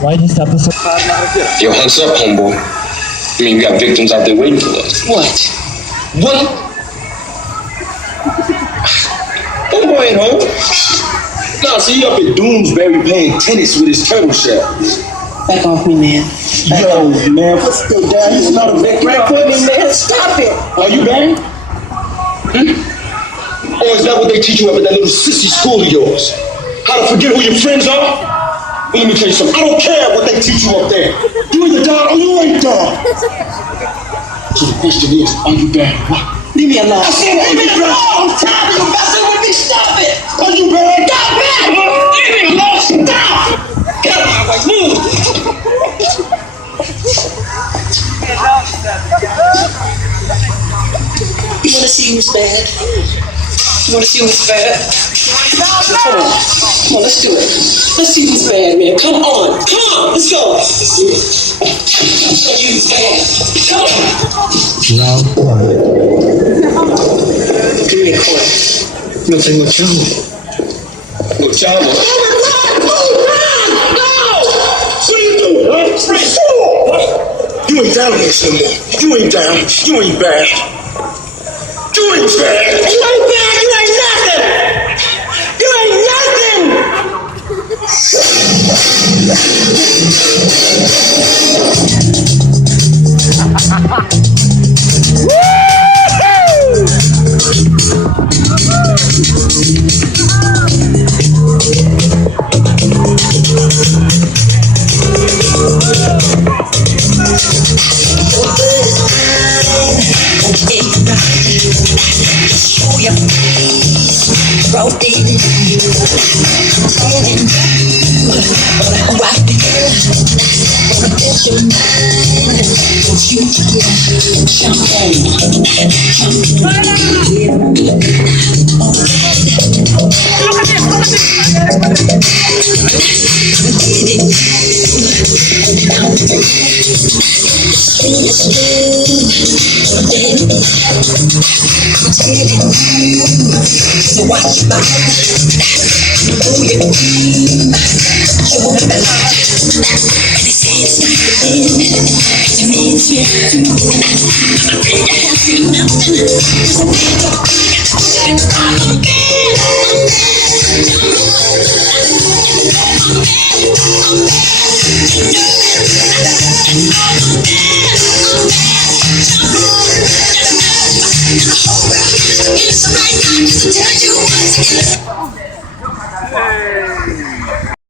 Why did he stop this? Yo, hunks up, homeboy. I mean, we got victims out there waiting for us. What? What? Homeboy ain't home. Nah, see, he up at Doomsbury playing tennis with his turtle shell. Back off me, man. Yo, man, what's still down? He's not a victim. Back off me, man. Stop it. Are you banned? Or is that what they teach you up at that little sissy school of yours? How to forget who your friends are? Well, let me tell you something. I don't care what they teach you up there. You either die or you ain't die. So the question is, are you banned? What? Leave me alone. I said, leave me alone. I'm tired of you messing with me. Stop it. Are you banned? Stop it. Leave me alone. Stop. Get out of my way. Move. You want to see who's bad? You want to see who's bad? Come on. Come on, let's do it. Let's see who's bad, man. Come on. Come on. Let's go. Let's do it. Let's see who's bad. Come on. Give me a coin. Nothing with you. Look, Chavo. Oh, my God. No. What are you doing, huh? You ain't down here no more. You ain't down. You ain't bad. You ain't bad. You ain't bad. You ain't nothing. You ain't so watch your mouth. Oh, you show me the light. And they say it's not the end. To me, it's here. I think I have seen nothing. Cause I'm it's right now, just to tell you what's